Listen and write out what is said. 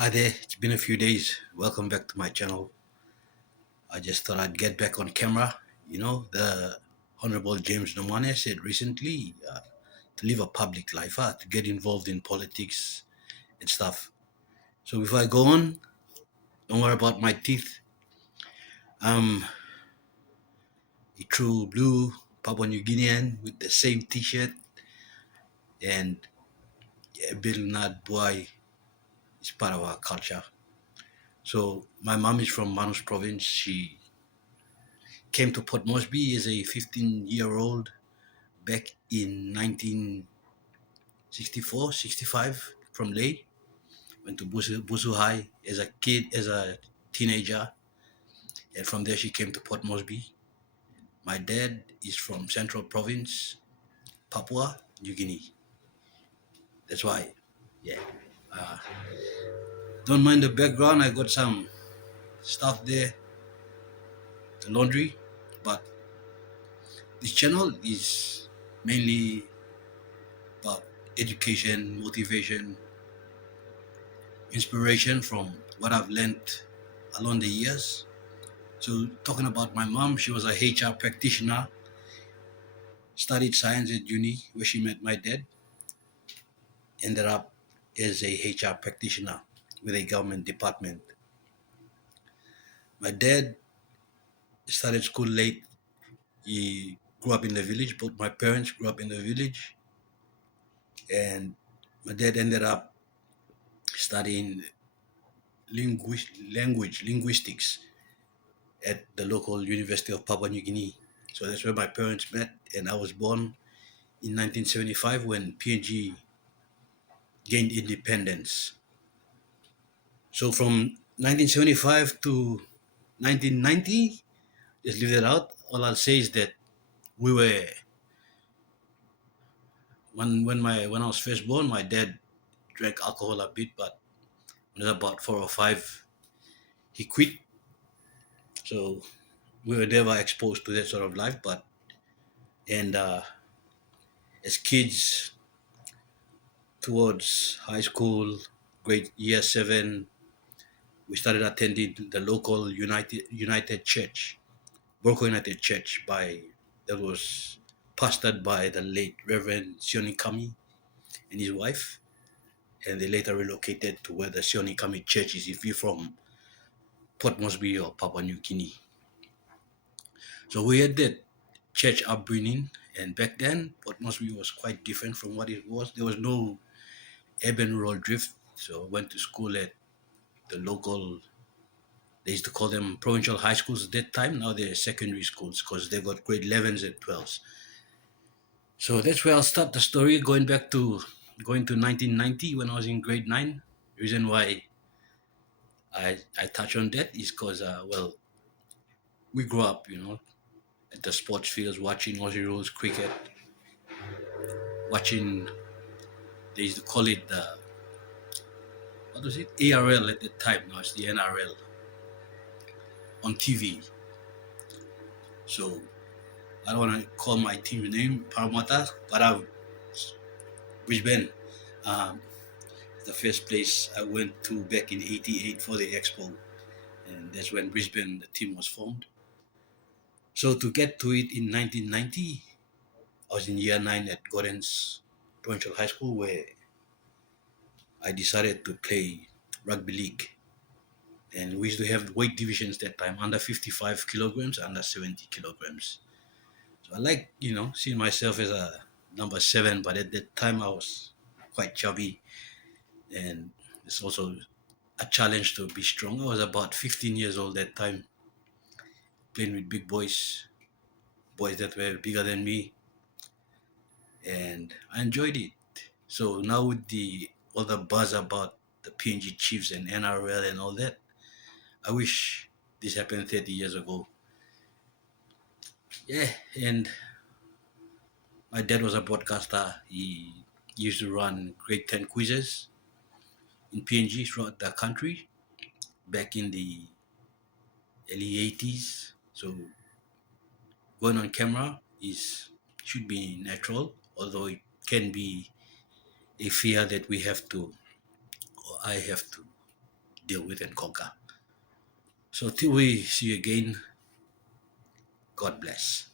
Hi there, it's been a few days. Welcome back to my channel. I just thought I'd get back on camera. The Honorable James Nomane said recently to live a public life, to get involved in politics and stuff. So before I go on, don't worry about my teeth. I'm a true blue Papua New Guinean with the same t-shirt, and Bill Nad Boy is part of our culture. So my mom is from Manus province. She came to Port Moresby as a 15-year-old back in 1964, 65 from Ley. Went to Busu High as a kid, as a teenager. And from there, she came to Port Moresby. My dad is from Central Province, Papua, New Guinea. That's why, yeah. Uh, don't mind the background. I got some stuff there, the laundry. But this channel is mainly about education, motivation, inspiration from what I've learned along the years. So talking about my mom, she was a HR practitioner, studied science at uni where she met my dad, ended up as a HR practitioner with a government department. My dad started school late. He grew up in the village. Both my parents grew up in the village. And my dad ended up studying linguistics at the local University of Papua New Guinea. So that's where my parents met, and I was born in 1975 when PNG gained independence. So from 1975 to 1990, just leave that out. All I'll say is that we were when I was first born, my dad drank alcohol a bit, but when I was about 4 or 5, he quit. So we were never exposed to that sort of life. But and as kids towards high school, grade year 7, we started attending the local United Church, Borco United Church, that was pastored by the late Reverend Sioni Kami and his wife, and they later relocated to where the Sioni Kami Church is if you're from Port Moresby or Papua New Guinea. So we had that church upbringing, and back then Port Moresby was quite different from what it was. There was no urban rural drift, so I went to school at the local. They used to call them provincial high schools at that time. Now they're secondary schools because they got grade 11s and 12s. So that's where I'll start the story, going to 1990 when I was in grade 9. The reason why I touch on that is because, we grew up, at the sports fields, watching Aussie rules cricket, watching, they used to call it what was it? ARL at the time. Now it's the NRL on TV. So I don't want to call my team name Parramatta, but Brisbane. Um, the first place I went to back in '88 for the Expo, and that's when Brisbane the team was formed. So to get to it in 1990, I was in year 9 at Gordon's Provincial High School where I decided to play rugby league. And we used to have weight divisions that time, under 55 kilograms, under 70 kilograms. So I like, seeing myself as a number 7, but at that time I was quite chubby, and it's also a challenge to be strong. I was about 15 years old that time, playing with big boys that were bigger than me, and I enjoyed it. So now with the all the buzz about the PNG Chiefs and NRL and all that, I wish this happened 30 years ago. Yeah, and my dad was a broadcaster. He used to run grade 10 quizzes in PNG throughout the country back in the early 80s. So going on camera is should be natural, although it can be a fear that we have to, or I have to. deal with and conquer. So till we see you again, God bless.